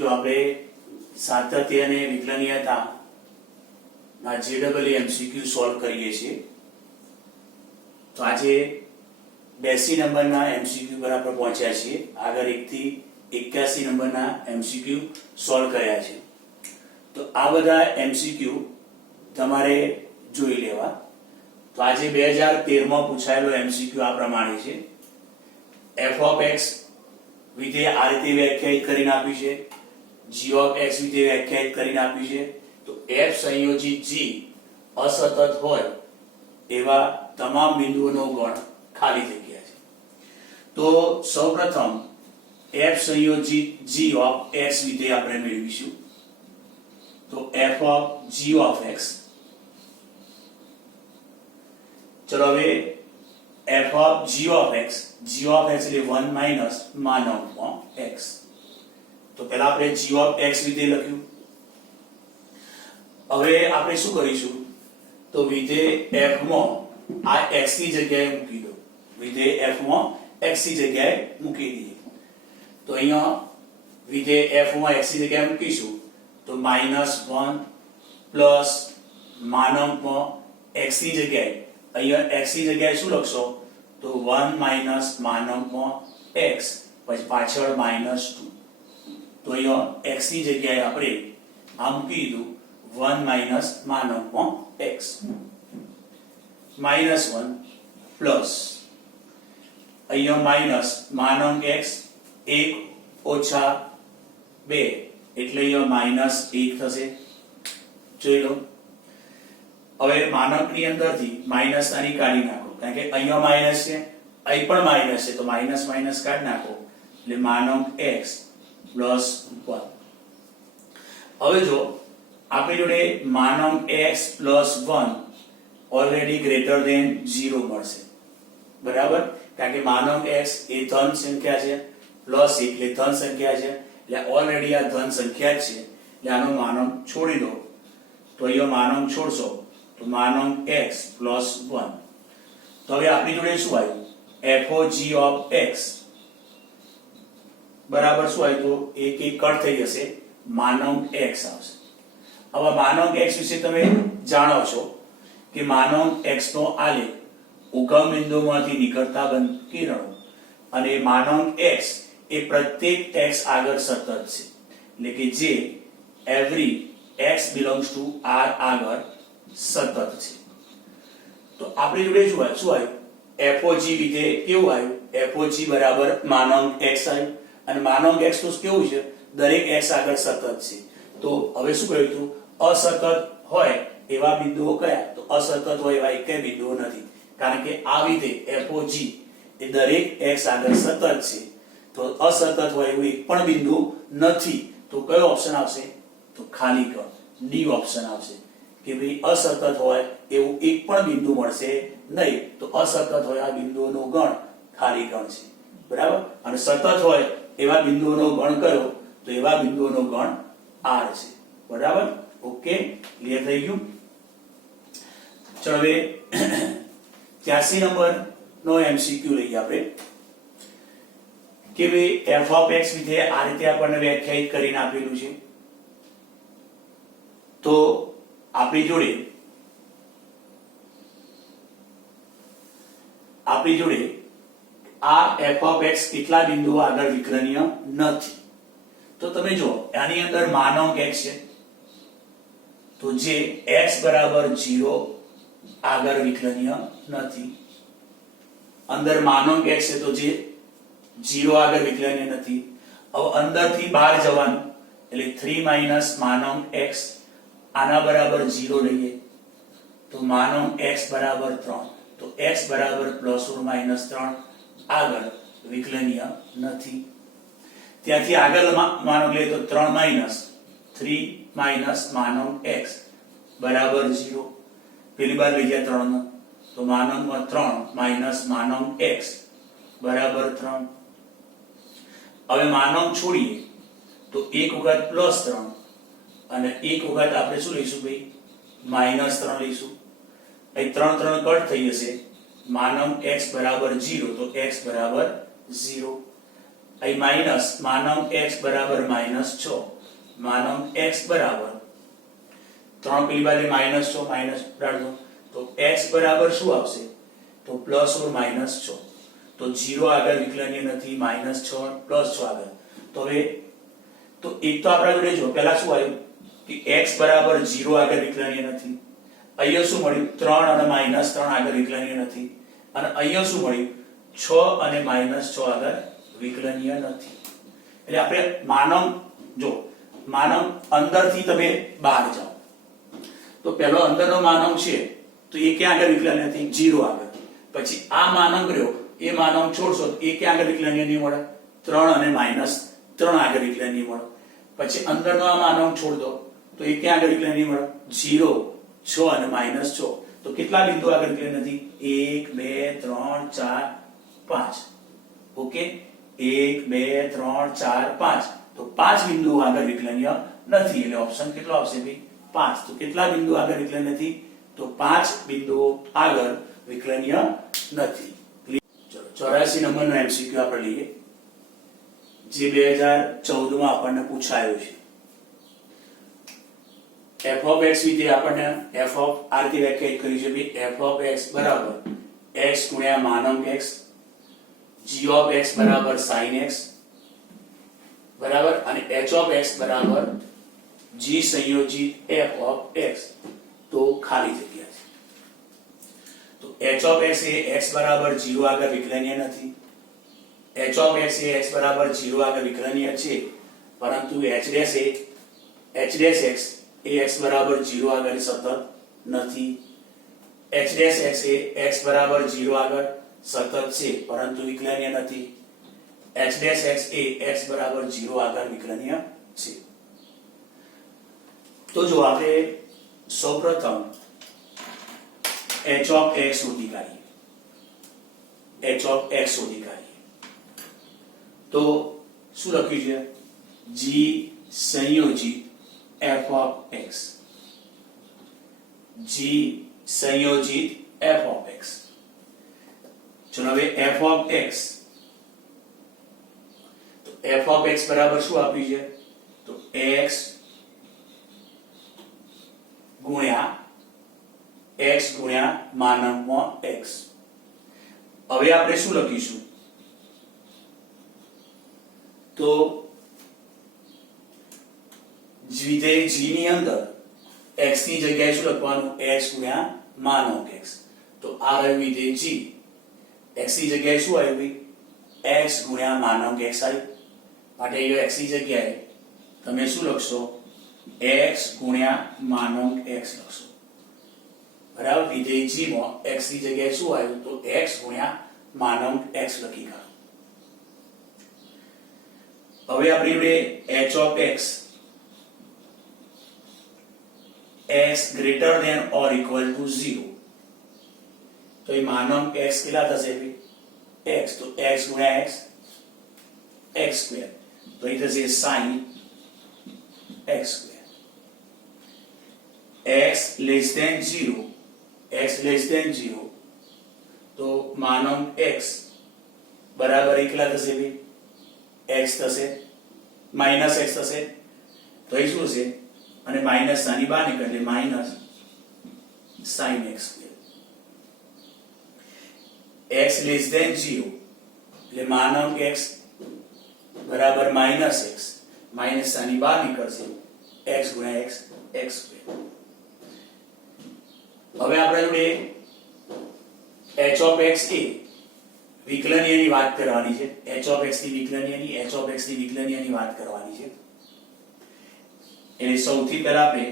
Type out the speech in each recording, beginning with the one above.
જો આપણે સાતત્ય અને વિકલનીયતા ના JEE MCQ સોલ્વ કરીએ છીએ તો આજે 82 નંબરના MCQ પર આપણે પહોંચ્યા છીએ. આગળ 1 થી 81 નંબરના MCQ સોલ્વ કર્યા છે. તો આ બધા MCQ તમારે જોઈ લેવા. તો આજે 2013 માં પૂછાયેલો MCQ આ પ્રમાણે છે. f of x વિધેય આ રીતે વ્યાખ્યાયિત કરીને આપ્યું છે. g of x વિધેય વ્યાખ્યાયિત કરીને આપ્યું છે. તો f સંયોજિત g અસતત હોય એવા તમામ બિંદુઓનો ગણ ખાલી જગ્યા છે. તો સૌપ્રથમ f સંયોજિત g of x વિધેય આપણે મેળવીશું. તો f of g of x, ચલો હવે f of g of x એટલે 1 માઈનસ માનવમાં x. તો પહેલા આપણે g of x વિધેય લખ્યું. હવે આપણે શું કરીશું? તો વિધેય f માં આ x ની જગ્યાએ મૂકી દો. વિધેય f માં x ની જગ્યાએ મૂકી દઈએ. તો અહીંયા વિધેય f માં x ની જગ્યાએ મૂકીશું તો -1 પ્લસ માનવમાં x ની જગ્યાએ અહીંયા x ની જગ્યાએ શું લખશો? તો 1 માઈનસ માનવમાં x પછી પાછળ -2. તો અહીંયા x ની જગ્યાએ આપણે આ મૂકી દીધું 1 માઈનસ માનવમાં x -1 પ્લસ અહીંયા માઈનસ માનવ x 1 ઓછા 2 એટલે અહીંયા -1 થશે. જોઈ લો. હવે માનકની અંદરથી માઈનસ આની કાઢી નાખો કારણ કે અહીંયા માઈનસ છે, અહીં પણ માઈનસ છે તો માઈનસ માઈનસ કાઢી નાખો એટલે માનક x પ્લસ 1. હવે જો આપણી જોડે માનક x plus 1 already greater than 0 મળશે. બરાબર? કારણ કે માનક x એ ધન સંખ્યા છે, પ્લસ 1 એટલે ધન સંખ્યા છે એટલે ઓલરેડી આ ધન સંખ્યા જ છે એટલે આનો માનક છોડી દો. તો અહીંયા માનક છોડશો તો માનક x પ્લસ 1. તો હવે આપણી જોડે શું આવ્યું? f of g of x બરાબર શું આવ્યું? તો એક કટ થઈ જશે, માનક x આવશે. હવે માનક x વિશે તમે જાણો છો કે માનક x નો આલેખ ઉગમ બિંદુમાંથી નીકળતા કિરણો અને માનક x એ પ્રત્યેક x આગળ સતત છે એટલે કે જે every x belongs to r આગળ સતત છે. તો આપણી જોડે શું આવ્યું? FOG વિધેય કેવું આવ્યું? FOG બરાબર માનક x આવ્યું અને માનક x નું કેવું છે? દરેક x આગળ સતત છે. તો હવે શું કહ્યું હતું? અસતત હોય એવા બિંદુઓ કયા? તો અસતત હોય એવા એકેય બિંદુઓ નથી કારણ કે આ વિધેય FOG એ દરેક x આગળ સતત છે. તો અસતત હોય એવું એક પણ બિંદુ નથી. તો કયો ઓપ્શન આવશે? તો ખાલી કળ, ડી ઓપ્શન આવશે કે ભાઈ અસતત હોય એવું એક પણ બિંદુ મળશે નહીં. તો અસતત હોય આ બિંદુઓનો ગણ ખાલી ગણ છે. બરાબર? અને સતત હોય એવા બિંદુઓનો ગણ કયો? તો એવા બિંદુઓનો ગણ r છે. બરાબર? ઓકે, ક્લિયર થઈ ગયું? ચલો હવે 83 નંબરનો MCQ લઈએ આપણે કે ભાઈ f of x વિધેય આ રીતે આપણને વ્યાખ્યાયિત કરીને આપેલું છે. તો આપણી જોડે આ f of x કેટલા બિંદુઓ આગળ વિકલનીય નથી. તો તમે જો આની અંદર માનક x છે તો જે x બરાબર 0 આગળ વિકલનીય નથી. અંદર માનક x છે તો જે 0 આગળ વિકલનીય નથી. હવે અંદરથી બહાર જવાનું એટલે 3 માઈનસ માનક x આના બરાબર 0 લઈએ તો માનક x બરાબર 3. તો x બરાબર +or -3 આગળ વિકલનીય નથી. ત્યાંથી આગળ માનક લઈએ તો 3 માઈનસ 3 માઈનસ માનક x બરાબર 0. પેલી બાર લઈ જાય 3 નો તો માનકમાં 3 માઈનસ માનક x બરાબર 3. હવે માનક છોડીએ તો એક વખત +3 અને એક વખત આપણે શું લઈશું ભાઈ? -3 લઈશું. અહીં 3 3 કટ થઈ જશે. માનક x બરાબર 0 તો x બરાબર 0. અહીં માઈનસ માનંક x બરાબર -6, માનંક x બરાબર 3 પેલી બાજુ -6 માઈનસ ઉડાડ દો તો x બરાબર શું આવશે તો પ્લસ ઓર -6 તો 0 આગળ વિકલનીય નથી, -6 +6 આગળ તો હવે તો એક તો આપણા જોડે જો પહેલા શું આવ્યું કે x બરાબર 0 આગળ વિકલનીય નથી, અહીંયા શું મળ્યું 3 અને -3 આગળ વિકલનીય નથી, અને અહીંયા શું મળ્યું 6 અને -6 આગળ વિકલનીય નથી. એટલે આપણે માનવ જો માનવ અંદરથી તમે બહાર જાઓ તો પહેલો અંદરનો માનવ છે તો એ ક્યાં આગળ વિકલનીય નથી 0 આગળ, પછી આ માનવ રહ્યો એ માનવ છોડશો તો એ ક્યાં આગળ વિકલનીય નહીં મળે 3 અને -3 આગળ વિકલનીય મળે, પછી અંદરનો આ માનવ છોડ દો તો એ ક્યાં આગળ વિકલનીય મળે 0 6 અને -6 તો કેટલા બિંદુ આગળ વિકલન નથી 1 2 3 4 5. ઓકે 1 2 3 4 5 તો 5 બિંદુ આગળ વિકલનીય નથી, એટલે ઓપ્શન કેટલો આવશે ભાઈ 5. તો કેટલા બિંદુ આગળ વિકલન નથી તો 5 બિંદુઓ આગળ વિકલનીય નથી. ચલો 84 નંબરનો એમસીક્યુ આપણે લઈએ જે 2014 માં આપણને પૂછાયો છે. f of x વિધેય આપણને f of r થી વ્યાખ્યાયિત કરી છે ભાઈ f of x બરાબર x ગુણ્યા માનંક x, g of x બરાબર sin x બરાબર, અને h of x બરાબર g સંયોજિત f of x. તો ખાલી જગ્યા છે તો h of x A x બરાબર 0 આગળ વિકલનીય નથી, h of x A x બરાબર 0 આગળ વિકલનીય છે, પરંતુ h dash x એ x બરાબર 0 આગળ સતત નથી, h dash x એ x બરાબર 0 આગળ સતત છે પરંતુ વિકલનીય નથી, h dash x એ x બરાબર 0 આગળ વિકલનીય છે. તો જો આપણે સૌપ્રથમ h of x શોધી કાઢીએ, h of x શોધી કાઢીએ તો શું લખ્યું છે g સંયોજિત f of x, g સંયોજિત f of x. ચલો હવે f of x તો f of x બરાબર શું આપ્યું છે તો x ગુણ્યા માનંકમાં x. હવે આપણે શું લખીશું તો વિધેય g ની અંદર x ની જગ્યાએ શું લખવાનું x ગુણ્યા માનંક x. તો આ રહ્યું વિધેય g, x ની જગ્યાએ શું આવ્યું ભાઈ x ગુણ્યા માનંક x આવ્યું, માટે એ x ની જગ્યાએ તમે શું લખશો x ગુણ્યા માનંક x લખશો બરાબર. વિધેય g માં x ની જગ્યાએ શું આવ્યું તો x ગુણ્યા માનંક x લખી કાઢો. હવે આપણી જોડે h of x x greater than or equal to 0 તો એ માનંક x કેટલા થશે ભાઈ x, તો x ગુણ્યા x સ્ક્વેર તો એ થશે sin x square. x less than 0 તો માનંક x બરાબર કેટલા થશે ભાઈ x થશે માઈનસ x થશે તો એ શું છે અને માઈનસ સાની બહાર નીકળે એટલે minus sin x square. x less than 0 એટલે માનંક x બરાબર માઈનસ x, માઈનસ સાની બહાર નીકળશે x ગુણ્યા x સ્ક્વેર. હવે આપણે જોડે h of x એ વિકલનીયની વાત કરવાની છે, h of x ની વિકલનીયની વાત કરવાની છે. એટલે સૌથી પહેલા આપણે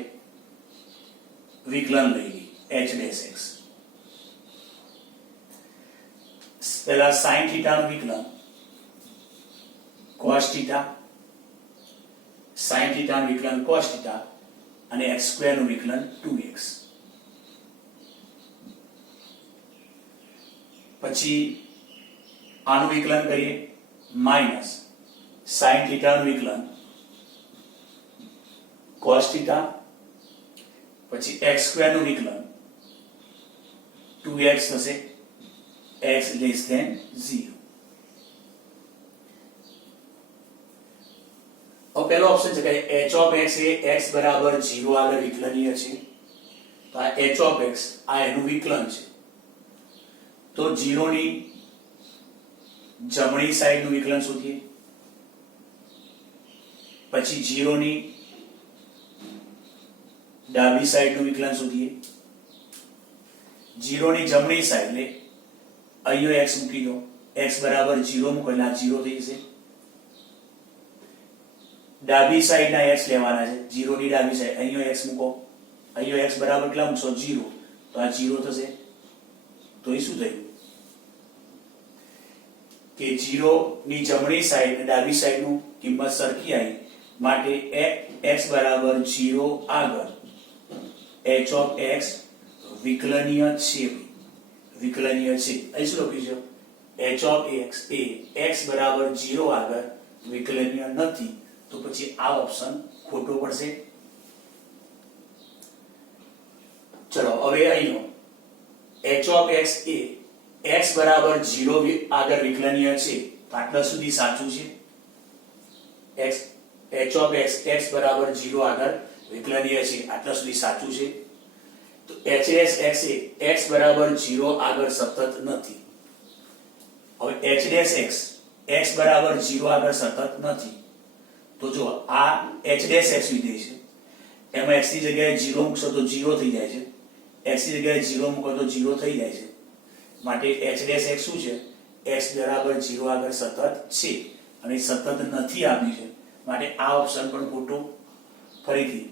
વિકલન લઈ લઈએ h dash x. પહેલા sin θ નું વિકલન cos θ, sin θ નું વિકલન cos θ અને x સ્ક્વેર નું વિકલન 2x. પછી આનું વિકલન કરીએ માઈનસ sin θ નું વિકલન cos θ, પછી x સ્ક્વેર નું વિકલન 2x થશે x less than 0. પહેલો ઓપ્શન છે કે h of x A x બરાબર 0 આગળ વિકલનીય છે. તો આ h ઓફ x આ એનું વિકલન છે. તો 0 ની જમણી સાઈડનું વિકલન શોધીએ. પછી 0 ની ડાબી સાઈડનું વિકલન શોધીએ. 0 ની જમણી સાઈડ એટલે અહીંયા x મૂકી દો. x બરાબર 0 મૂકો એટલે આ 0 થઈ જશે. ડાબી સાઈડના x લેવાના છે. 0 ની ડાબી સાઈડ અહીંયા x મૂકો. અહીંયા x બરાબર કેટલા મૂકશો 0 તો આ 0 થશે. તો એ શું થયું કે 0 ની જમણી સાઈડ અને ડાબી સાઈડનું કિંમત સરખી આવી માટે x બરાબર 0 આગળ h ઓફ x વિકલનીય છે. વિકલનીય છે અહીં શું લખ્યું છે h of x A x બરાબર 0 આગળ વિકલનીય નથી. તો પછી આ ઓપ્શન ખોટો પડશે. ચલો હવે અહીંનો h of x A x બરાબર 0 આગળ વિકલનીય છે. તો આટલા સુધી સાચું છે. h ઓફ x x બરાબર 0 આગળ વિકલનીય છે. આટલા સુધી સાચું છે. તો h ડેશ x એ x બરાબર 0 આગળ સતત નથી. હવે h ડેશ x x બરાબર 0 આગળ સતત નથી. તો જો આ h ડેશ x વિધેય છે. એમાં x ની જગ્યાએ 0 મૂકશો તો 0 થઈ જાય છે. x ની જગ્યાએ 0 મૂકો તો 0 થઈ જાય છે. માટે h ડેશ x શું છે x બરાબર 0 આગળ સતત છે અને સતત નથી આપ્યું છે. માટે આ ઓપ્શન પણ ખોટો. ફરીથી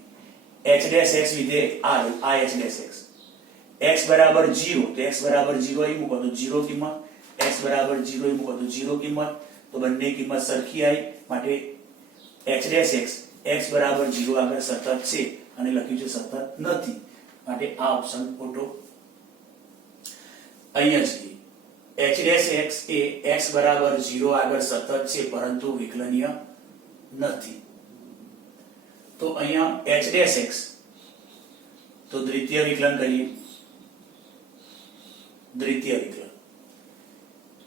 h ડેશ x વિધેય આ h ડેશ x x બરાબર 0 તો x બરાબર 0 અહીં મૂકો તો 0 કિંમત. x બરાબર 0 અહીં મૂકો તો 0 કિંમત. તો બંને કિંમત સરખી આવી માટે h ડેશ x x બરાબર 0 આગળ સતત છે અને લખ્યું છે સતત નથી. માટે આ ઓપ્શન ખોટો. અહીંયા છે h ડેશ x એ x બરાબર 0 આગળ સતત છે પરંતુ વિકલનીય નથી. તો અહીંયા h ડેશ x તો દ્વિતીય વિકલન કરીએ. દ્વિતીય વિકલન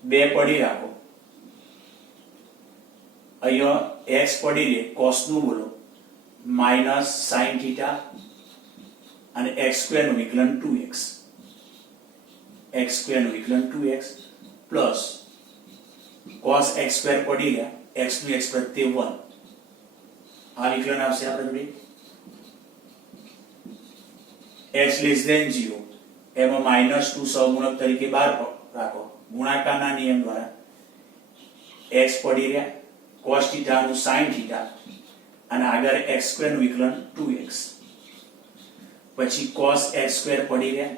બે પડી રાખો. અહીંયા x પડી રહે cos નું બોલો માઈનસ sin થીટા અને x સ્ક્વેર નું વિકલન 2x. x સ્ક્વેર નું વિકલન 2x plus cos x square પડી ગયા x નું x પ્રત્યે 1. આ વિકલન આવશે આપણે જોડે x લેસ ધેન 0 એમાં -2 સહગુણક તરીકે બહાર રાખો. ગુણાકારના નિયમ દ્વારા x પડી રહ્યા cos થીટા નું sin થીટા અને આગળ x સ્ક્વેર નું વિકલન 2x. પછી cos x સ્ક્વેર પડી રહ્યા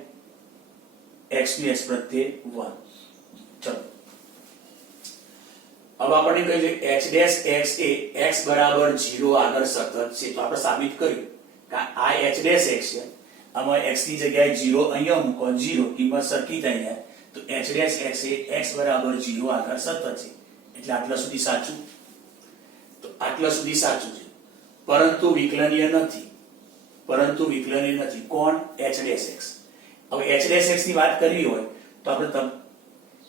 x નું x પ્રત્યે 1. ચલો अब આપણે કહ્યું છે h ડેશ x એ x બરાબર 0 આગળ સતત છે. તો આપણે સાબિત કર્યું કે આ h ડેશ x છે. આમાં x ની જગ્યાએ 0 અહીંયા મૂકો 0 કિંમત સરખી થઈ જાય. તો h ડેશ x એ x બરાબર 0 આગળ સતત છે. એટલે આટલા સુધી સાચું. તો આટલા સુધી સાચું છે પરંતુ વિકલનીય નથી. પરંતુ વિકલનીય નથી. કોણ? h dash x. હવે h ડેશ x ની વાત કરવી હોય તો આપણે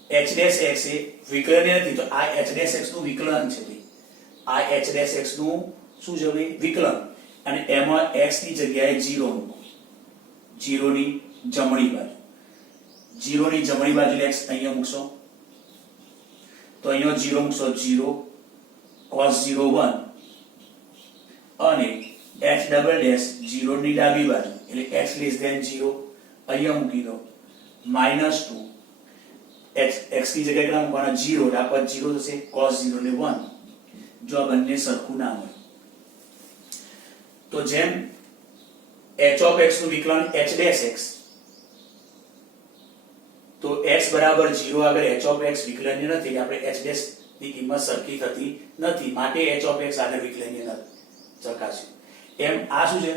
h ડેશ x એ વિકલનીય નથી. તો આ h ડેશ x નું વિકલન છે ભાઈ. આ h ડેશ x નું શું છે ભાઈ? વિકલન. અને એમાં x ની જગ્યાએ 0 મૂકો. 0 ની જમણી બાજુ. 0 ની જમણી બાજુ x અહીંયા મૂકશો તો અહીંયા 0 મૂકશો 0 cos 0 1 અને h ડબલ ડેશ 0 ની ડાબી બાજુ એટલે x લેસ ધેન 0 અહીંયા મૂકી દો -2 x ની જગ્યાએ કેટલા મૂકવાના 0 એટલે આ પદ 0 થશે cos 0 ને 1. જો આ બંને સરખું ના હોય તો જેમ h of x નું વિકલન h ડેશ x તો x બરાબર 0 આગળ h of x વિકલનીય નથી. આપણે h ડેશ ની કિંમત સરખી થતી નથી માટે h of x આગળ વિકલનીય નથી ચકાસ્યું. એમ આ શું છે?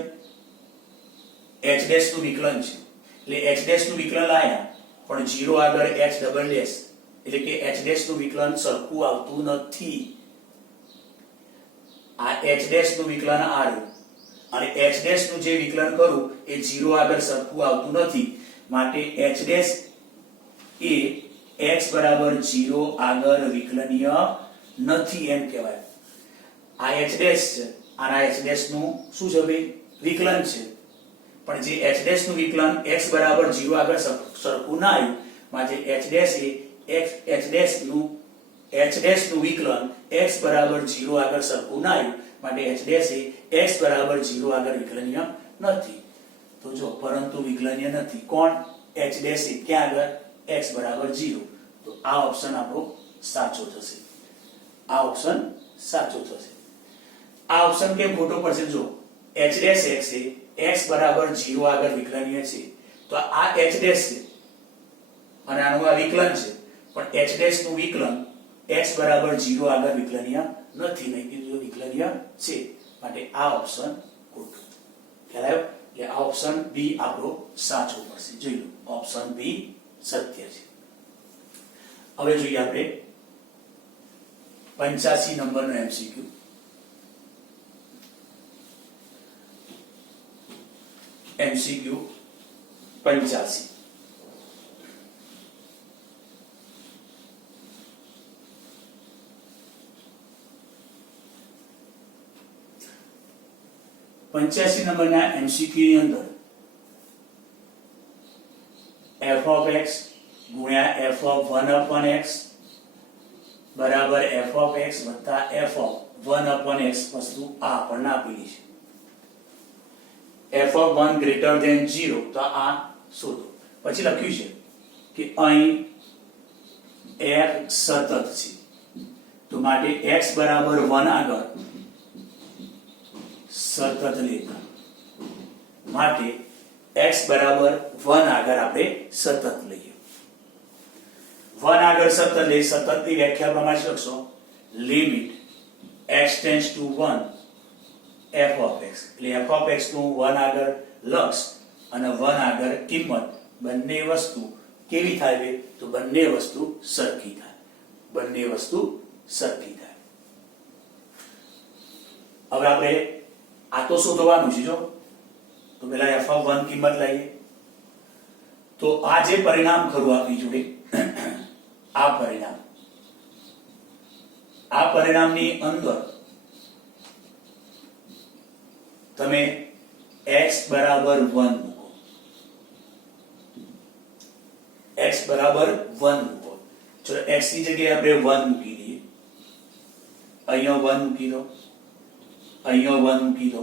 h ડેશ નું વિકલન છે એટલે h ડેશ નું વિકલન લાયા પણ 0 આગળ h ડબલ ડેશ એટલે કે h ડેશ નું વિકલન સરખું આવતું નથી. આ h ડેશ નું વિકલન આ રહ્યું અને h ડેશ નું જે વિકલન કરું એ 0 આગળ સરખું આવતું નથી માટે h ડેશ એ x બરાબર 0 આગળ વિકલનીય નથી એમ કહેવાય. આ h ડેશ છે અને આ h ડેશ નું શું છે ભાઈ વિકલન છે, પણ જે h ડેશ નું વિકલન x બરાબર 0 આગળ સરખું ના આવ્યું, માટે h ડેશ એ h ડેશ નું વિકલન x બરાબર 0 આગળ સરખું ના આવ્યું, માટે h ડેશ એ x બરાબર 0 આગળ વિકલનીય નથી. તો જો પરંતુ વિકલનીય નથી કોણ h ડેશ એ ક્યાં આગળ x બરાબર 0, તો આ ઓપ્શન આપણો સાચો થશે. આ ઓપ્શન સાચો થશે. આ ઓપ્શન કેમ ખોટો પડશે? જો h ડેશ x એ x બરાબર 0 આગળ વિકલનીય છે, તો આ h ડેશ છે અને આનું આ વિકલન છે, પણ h ડેશ નું વિકલન x બરાબર 0 આગળ વિકલનીય નથી, નહીં કે જો વિકલનીય છે, માટે આ ઓપ્શન ખોટો. ખ્યાલ આવ્યો? એટલે આ ઓપ્શન બી આપણો સાચો પડશે. જોઈ લો, ઓપ્શન બી સત્ય છે. હવે જોઈએ આપણે 85 નંબરનો MCQ. MCQ 85. નંબરના MCQ ની અંદર f of x ગુણ્યા f of 1 upon x બરાબર f of x વત્તા f of 1 upon x વસ્તુ આ આપણને આપેલી છે. f of 1 greater than 0, તો આ શોધો. પછી લખ્યું છે કે અહીં f સતત છે, તો માટે x બરાબર 1 આગળ સતત લેતા, માટે x બરાબર 1 આગળ આપણે સતત લઈએ. 1 આગળ સતત લઈએ, સતતની વ્યાખ્યા પ્રમાણે લખશો limit x tends to 1 f of x, એટલે f of x નું 1 આગળ લક્ષ અને 1 આગળ કિંમત બંને વસ્તુ કેવી થાય? તો બંને વસ્તુ સરખી થાય. બંને વસ્તુ સરખી થાય. હવે આપણે આ તો શોધવાનું છે. જો તો પહેલા f of 1 કિંમત લઈએ, તો આ જે પરિણામ ખરું આપણી જોડે, આ પરિણામની અંદર તમે x બરાબર 1 મૂકો. x બરાબર 1 મૂકો. ચલો x ની જગ્યાએ આપણે 1 મૂકી દઈએ. અહીંયા 1 મૂકી દો, અહીંયા 1 મૂકી દો.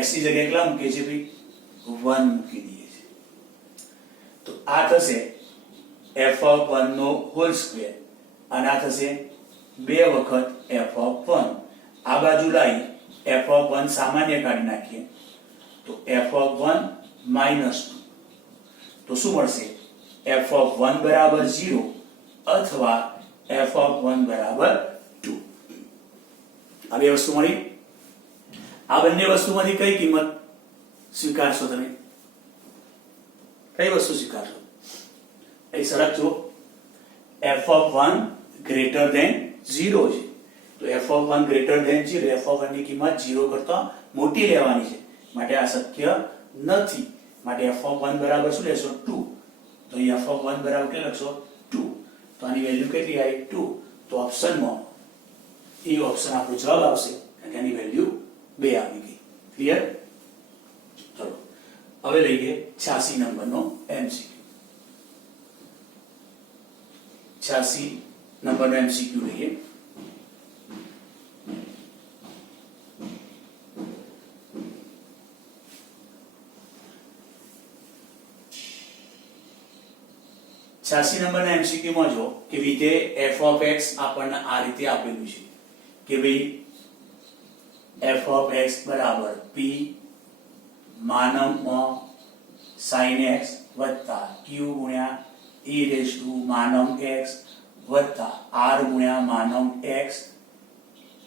x ની જગ્યાએ કેટલા મૂકીએ છીએ ભાઈ? 1 મૂકી દઈએ છીએ. તો આ થશે f of 1 નો હોલ સ્ક્વેર અને આ થશે 2 વખત f of 1. આ બાજુ લાવી f of 1 સામાન્ય કાઢી નાખીએ, તો f of 1 minus 2, તો શું મળશે? f of 1 બરાબર 0 અથવા f of 1 બરાબર 2. આ બે વસ્તુ મળી. આ બંને વસ્તુમાંથી કઈ કિંમત સ્વીકારશો તમે? કઈ વસ્તુ સ્વીકારશો? એ શરત જો f of 1 greater than 0 છે, તો f of 1 greater than 0, f of 1 ની કિંમત 0 કરતા મોટી લેવાની છે, માટે આ શક્ય નથી. માટે f of 1 બરાબર શું લેશો? 2. તો અહીં f of 1 બરાબર કેટલું લખશો? 2. તો આની વેલ્યુ કેટલી આવી? 2. તો ઓપ્શનમાં એ ઓપ્શન આપણો જવાબ આવશે, કારણ કે આની વેલ્યુ 2 આવી ગઈ. ક્લિયર? ચલો હવે લઈએ 86 નંબરનો MCQ. 86 નંબરનો MCQ લઈએ. નંબરના MCQ માં જો કે વિધેય f of x આપણને આ રીતે આપેલું છે કે ભાઈ f of x બરાબર p માનવમાં sin x વત્તા q ગુણ્યા e રેઝ ટુ માનવ x વત્તા r ગુણ્યા માનવ x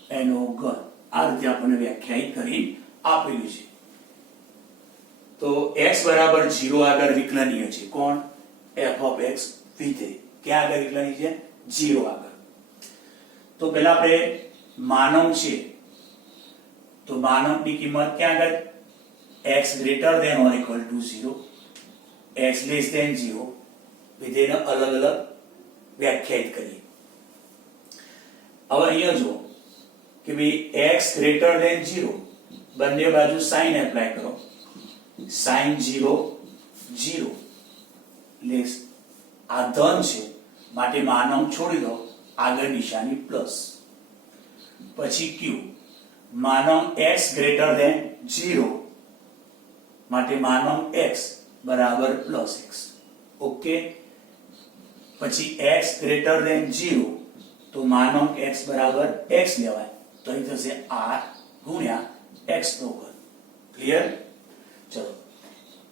એનો ઘન. આ રીતે આપણને વ્યાખ્યાયિત કરી આપેલું છે. તો x બરાબર 0 આગળ વિકલનીય છે. કોણ? f of x વિધેય. ક્યાં આગળ વિકલનીય છે? 0 આગળ. તો પહેલા આપણે માનવ છે, તો માનવની કિંમત ક્યાં આગળ? x greater than or equal to 0, x less than 0, વિધેયને અલગ અલગ વ્યાખ્યાયિત કરીએ. હવે અહીંયા જો કે કે ભાઈ x ગ્રેટર ધેન 0 બંને બાજુ sin એપ્લાય કરો sin 0 0 એટલે આ ધન છે માટે માનવ છોડી દો આગળ નિશાની પ્લસ પછી q માનવ x ગ્રેટર ધેન 0 માટે માનવ x બરાબર પ્લસ x ઓકે પછી x ગ્રેટર ધેન 0 તો માનવ x બરાબર x લેવાય તો અહીં થશે r ગુણ્યા x નો ઘન ક્લિયર ચલો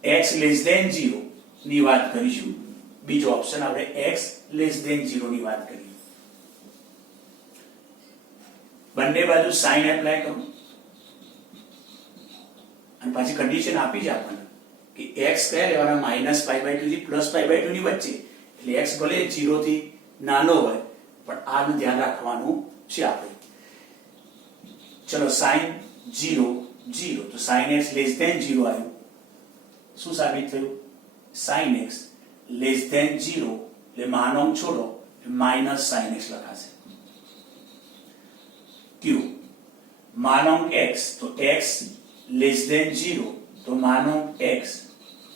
x લેસ ધેન 0 ની વાત કરીશું બીજો ઓપ્શન આપણે x લેસ ધેન 0 ની વાત કરીએ બંને બાજુ sin એપ્લાય કરો અને પછી કન્ડિશન આપી જ આપણને કે x કયા લેવાના -π/2 થી +π/2 ની વચ્ચે એટલે x ભલે 0 થી નાનો હોય પણ આનું ધ્યાન રાખવાનું છે આપણે ચલો sin 0 0 તો sin x લેસ ધેન 0 આવ્યું શું સાબિત થયું sin x લેસ ધેન 0 એટલે માનવ છોડો માઈનસ sin x લખાશે q માનવ x તો x લેસ ધેન 0 તો માનવ x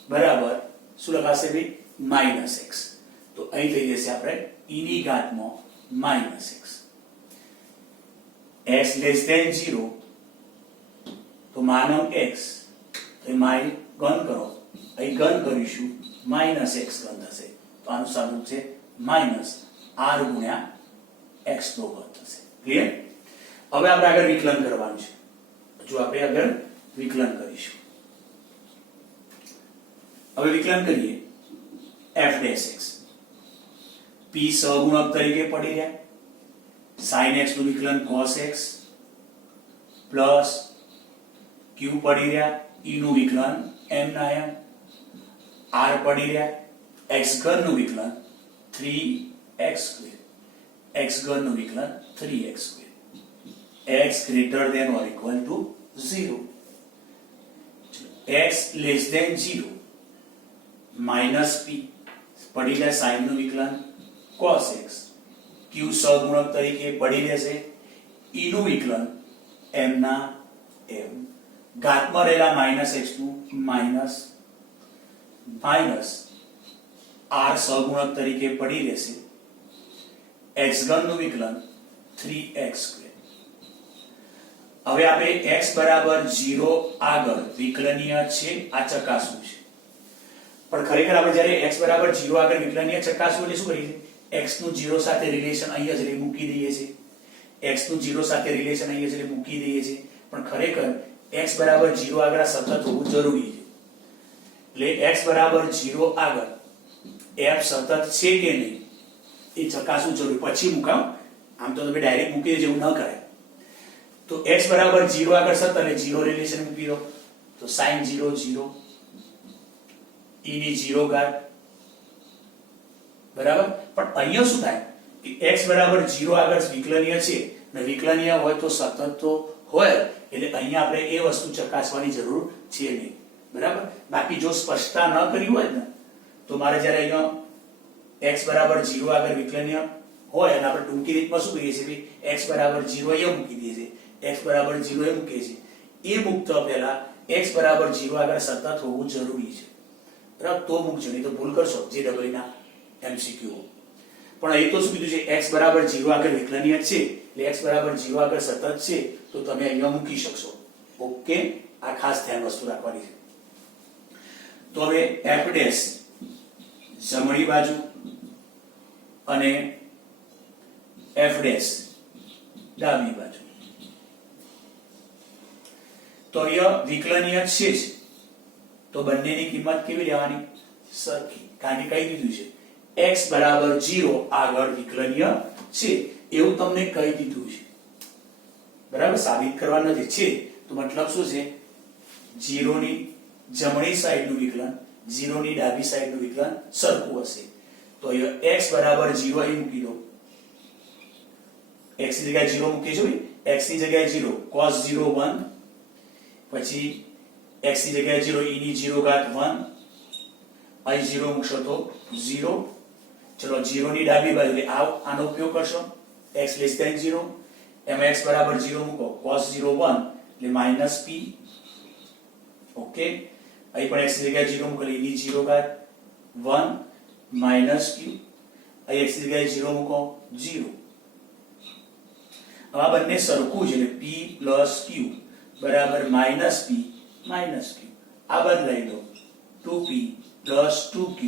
બરાબર શું લખાશે ભાઈ માઈનસ x તો અહીં થઈ જશે આપણે e ની ઘાતમાં minus x x less than 0 તો માનવ x તો માઈ ગણ કરો અહીં ગણ કરીશું માઈનસ x ગણ થશે તો આનું સાદું છે માઈનસ r ગુણ્યા x નો ઘન થશે ક્લિયર હવે આપણે આગળ વિકલન કરવાનું છે જો આપણે આગળ વિકલન કરીશું હવે વિકલન કરીએ f dash x p સહગુણક તરીકે પડી રહ્યા sin x નું વિકલન cos x પ્લસ q પડી રહ્યા e નું વિકલન m ના m r પડી રહ્યા x ઘન નું વિકલન 3x² x ઘન નું વિકલન 3x² x greater than or equal to 0 x less than 0 minus p પડી જાય sin નું વિકલન cos x q સહગુણક તરીકે પડી રહેશે e નું વિકલન m ના m ઘાતમાં રહેલા -x નું માઈનસ r સહગુણક તરીકે પડી રહેશે x ઘન નું વિકલન 3x² હવે આપણે x બરાબર 0 આગળ વિકલનીય છે આ ચકાસવું છે પણ ખરેખર આપણે જ્યારે x બરાબર 0 આગળ વિકલનીય ચકાસવું એટલે શું કરીએ x નું 0 સાથે રિલેશન અહીંયા જ મૂકી દઈએ છીએ x નું 0 સાથે રિલેશન અહીંયા જ મૂકી દઈએ છીએ પણ ખરેખર x બરાબર 0 આગળ સતત હોવું જરૂરી છે એટલે x બરાબર 0 આગળ f સતત છે કે નહીં એ ચકાસવું જરૂરી પછી મુકામ આમ તો તમે ડાયરેક્ટ મૂકી દેજો એવું ન કરાય તો x બરાબર 0 આગળ સતત એટલે 0 રિલેશન મૂકી દો તો sin 0 0 e ની 0 ઘાત બરાબર પણ અહીંયા શું થાય કે x બરાબર 0 આગળ વિકલનીય છે ને વિકલનીય હોય તો સતત તો હોય એટલે અહીંયા આપણે એ વસ્તુ ચકાસવાની જરૂર છે નહીં બરાબર બાકી જો સ્પષ્ટતા ન કરી હોય ને તો મારે જ્યારે અહીંયા x બરાબર 0 આગળ વિકલનીય હોય અને આપણે ટૂંકી રીતમાં શું કહીએ છીએ x બરાબર 0 અહીંયા મૂકી દઈએ છીએ x બરાબર 0 એ મૂકીએ છીએ એ મૂકતા પહેલા x બરાબર 0 આગળ સતત હોવું જરૂરી છે બરાબર તો મૂકજો નહીં તો ભૂલ કરશો જે ડબલ ના MCQ પણ એ તો શું કીધું છે x બરાબર 0 આગળ વિકલનીય છે એટલે x બરાબર 0 આગળ સતત છે તો તમે અહીંયા મૂકી શકશો ઓકે આ ખાસ ધ્યાન વસ્તુ રાખવાની છે તો હવે f ડેશ જમણી બાજુ અને f ડેશ ડાબી બાજુ તો અહીંયા વિકલનીય છે જ તો બંનેની કિંમત કેવી લેવાની સરખી કારણ કે કહી દીધું છે x બરાબર 0 આગળ વિકલનીય છે એવું તમને કહી દીધું છે બરાબર સાબિત કરવા નથી છે તો મતલબ શું છે 0 ની જમણી સાઈડનું વિકલન 0 ની ડાબી સાઈડનું વિકલન સરખું હશે તો અહીંયા x બરાબર 0 અહીં મૂકી દો x ની જગ્યાએ 0 મૂકી જો x ની જગ્યાએ 0 cos 0 1 પછી x ની જગ્યાએ 0 e ની 0 ઘાત 1 અહીં 0 મૂકશો તો 0 ચલો 0 ની ડાબી બાજુ આનો ઉપયોગ કરશો x less than 0 એમાં x બરાબર 0 મૂકો cos 0 1 એટલે માઈનસ p. ઓકે, અહીં પણ x ની જગ્યાએ 0 મૂકો એટલે e 0 ઘાત 1 માઈનસ q. અહીં x ની જગ્યાએ 0 મૂકો 0. હવે આ બંને સરખું છે એટલે p plus q બરાબર માઈનસ p માઈનસ q. આ બદલાઈ દો 2p plus 2q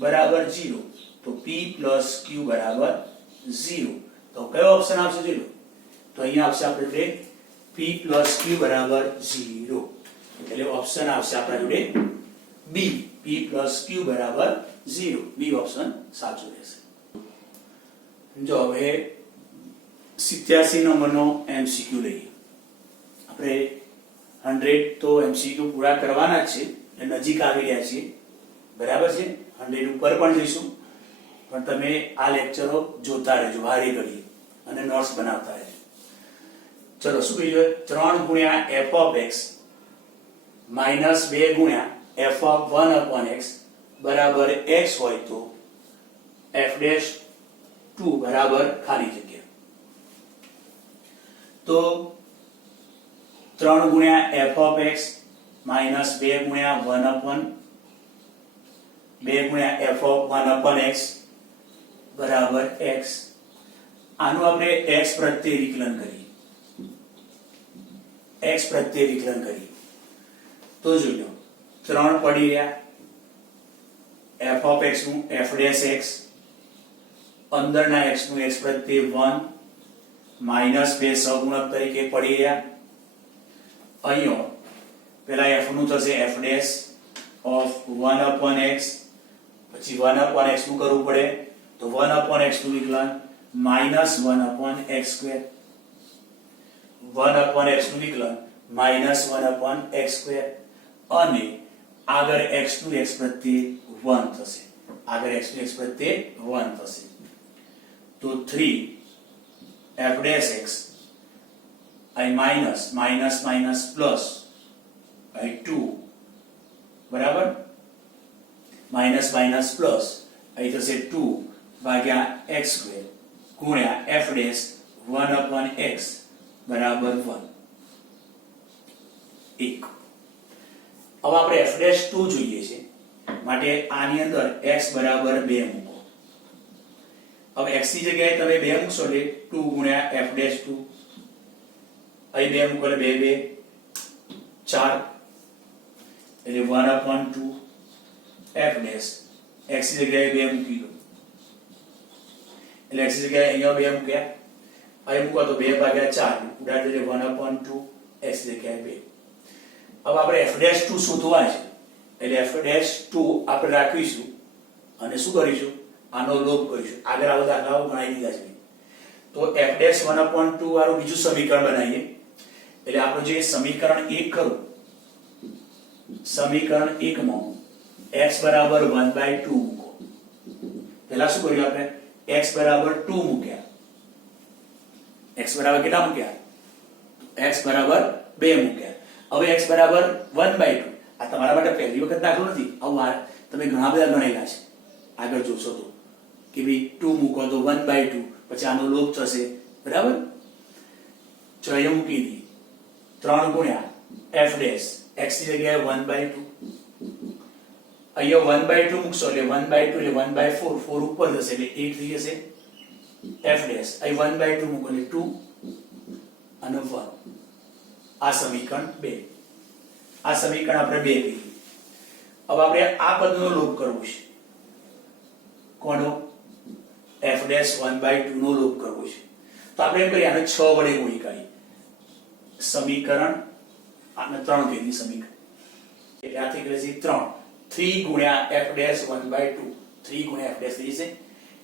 બરાબર 0. તો p plus q બરાબર 0. તો કયો ઓપ્શન આવશે જોઈ લો. તો અહીંયા આવશે આપણે જોડે p plus q બરાબર 0. એટલે ઓપ્શન આવશે આપણા જોડે b. p plus q બરાબર 0. b ઓપ્શન સાચો રહેશે. જો હવે 87 નંબરનો MCQ લઈએ. આપણે 100 તો MCQ પૂરા કરવાના જ છે એટલે નજીક આવી રહ્યા છીએ. બરાબર છે, 100 ઉપર પણ જઈશું. પણ તમે આ લેક્ચરો જોતા રહેજો વારે ઘડીએ અને નોટ્સ બનાવતા રહેજો. ચલો શું કહીએ? 3 ગુણ્યા f of x માઈનસ 2 ગુણ્યા f of 1 upon x બરાબર x હોય તો f dash 2 બરાબર ખાલી જગ્યા. તો 3 ગુણ્યા f of x માઈનસ 2 ગુણ્યા 1 upon 2 ગુણ્યા f of 1 upon x બરાબર x. આનું આપણે x પ્રત્યે વિકલન કરીએ. x પ્રત્યે વિકલન કરીએ તો જોઈ લો 3 પડી રહ્યા f of x નું f dash x અંદરના x નું x પ્રત્યે 1 માઈનસ 2 સહગુણક તરીકે પડી રહ્યા. અહીંયા પેલા f નું થશે f dash of 1 upon x પછી 1 upon x નું કરવું પડે તો 1 upon x નું વિકલન minus 1 upon x square. 1 upon x નું વિકલન minus 1 upon x square અને આગળ x નું x પ્રત્યે 1 થશે. આગળ x નું x પ્રત્યે 1 થશે તો 3 f dash x I minus minus minus plus I 2 બરાબર minus minus plus I થશે 2 ભાગ્યા x square ગુણ્યા f dash 1 upon x બરાબર 1. હવે આપણે f dash 2 જોઈએ છે માટે આની અંદર x બરાબર 2 મૂકો. હવે x ની જગ્યાએ તમે 2 મૂકશો એટલે 2 ગુણ્યા f dash 2 અહીં 2 મૂકો એટલે 2 2 4 એટલે 1 upon 2 f dash x ની જગ્યાએ 2 મૂકી દો એટલે x ની જગ્યાએ અહીંયા 2 મૂક્યા અહીં મૂકો તો 2 ભાગ્યા 4 ઉડાડી દે 1 upon 2 x ની જગ્યાએ 2. હવે આપણે f dash 2 શોધવા છે એટલે f dash 2 આપણે રાખીશું અને શું કરીશું આનો લોપ કરીશું. આગળ આ બધા દાખલાઓ ગણાવી દીધા છે તો f dash 1 upon 2 વાળું બીજું સમીકરણ બનાવીએ. એટલે આપણું જે સમીકરણ 1 ખરું સમીકરણ 1 માં x બરાબર 1/2 મૂકો. પહેલા શું કર્યું આપણે x બરાબર 2 મૂક્યા. x બરાબર કેટલા મૂક્યા? x બરાબર 2 મૂક્યા. હવે x બરાબર 1/2. આ તમારા માટે પહેલી વખત દાખલો નથી. આવું તમે ઘણા બધા ગણેલા છે. આગળ જોશો તો કે ભઈ 2 મૂકો તો 1/2 પછી આનો લોપ થશે. બરાબર ચલો અહીંયા મૂકી દઈએ 3 ગુણ્યા f dash x ની જગ્યાએ 1/2 અહીંયા 1/2 મૂકશો એટલે 1/2 એટલે 1/4 4 ઉપર જશે એટલે 8 થઈ જશે. f dash અહીં 1/2 મૂકો એટલે 2 અને 1. આ સમીકરણ 2. આ સમીકરણ આપણે 2 કહીએ. હવે આપણે આ પદનો લોપ કરવો છે. કોનો? f dash 1/2 નો લોપ કરવો છે. તો આપણે એમ કરીએ આને 6 વડે ગુણી કાઢીએ. સમીકરણ આને 3 કહીએ સમીકરણ એટલે આથી કરે છે 3 3 ગુણ્યા f dash 1/2 3 ગુણ્યા f dash થઈ જશે.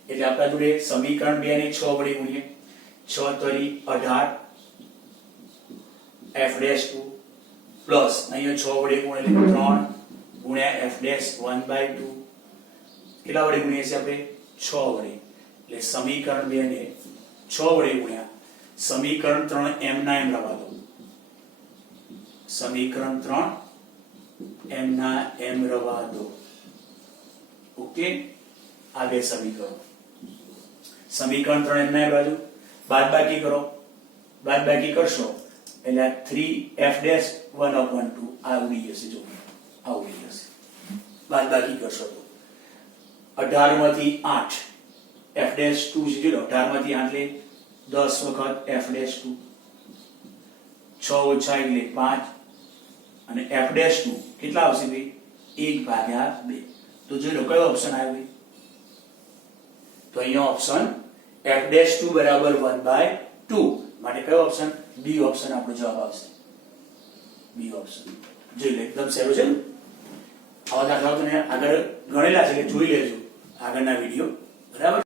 એટલે આપણા જોડે સમીકરણ 2 ને 6 વડે ગુણીએ 6 તરી 18 f dash 2 પ્લસ અહીંયા 6 વડે ગુણીએ એટલે 3 ગુણ્યા f dash 1/2 કેટલા વડે ગુણીએ છે આપણે 6 વડે. એટલે સમીકરણ 2 ને 6 વડે ગુણ્યા સમીકરણ 3 m ના m રહેવા દો. સમીકરણ 3 m ના m રહેવા દો. ઓકે આ બે સમીકરણ. સમીકરણ 3 m ના બાજુ બાદબાકી કરો બાદબાકી કરશો એટલે આ 3f ડેશ 1/2 આ ઉડી જશે. જો આ ઉડી જશે. બાદબાકી કરશો તો 18 માંથી 8 f ડેશ 2 છે. જો 18 માંથી 8 એટલે 10 વખત f ડેશ 2, 6 ઓછા એટલે 5 અને f ડેશ 2 કેટલા આવશે ભાઈ? 1/2. તો જોઈ લો કયો ઓપ્શન આવ્યો ભાઈ? તો અહીંયા ઓપ્શન f ડેશ 2 બરાબર 1/2 માટે કયો ઓપ્શન? બી ઓપ્શન આપણો જવાબ આવશે. B option. જોઈ લો એકદમ સહેલું છે ને. આવા દાખલાઓ તમે આગળ ગણેલા છે કે જોઈ લેજો આગળના વિડિયો. બરાબર.